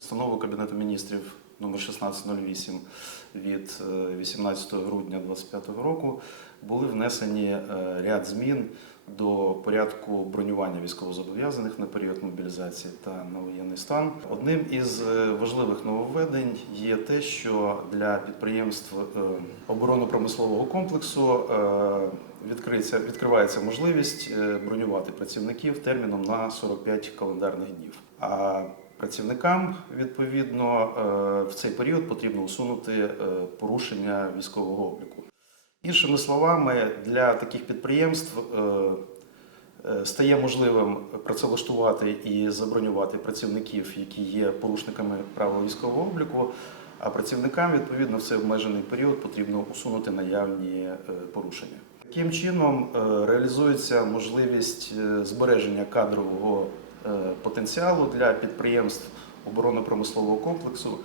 Постановою Кабінету міністрів номер 1608 від е, 18 грудня 2025 року були внесені е, ряд змін до порядку бронювання військовозобов'язаних на період мобілізації та на воєнний стан. Одним із е, важливих нововведень є те, що для підприємств е, оборонно-промислового комплексу е, відкриється, відкривається можливість е, бронювати працівників терміном на 45 календарних днів. Працівникам відповідно е, в цей період потрібно усунути е, порушення військового обліку. Іншими словами, для таких підприємств е, стає можливим працевлаштувати і забронювати працівників, які є порушниками правил військового обліку. А працівникам відповідно в цей обмежений період потрібно усунути наявні порушення. Таким чином реалізується можливість збереження кадрового потенціалу для підприємств оборонно-промислового комплексу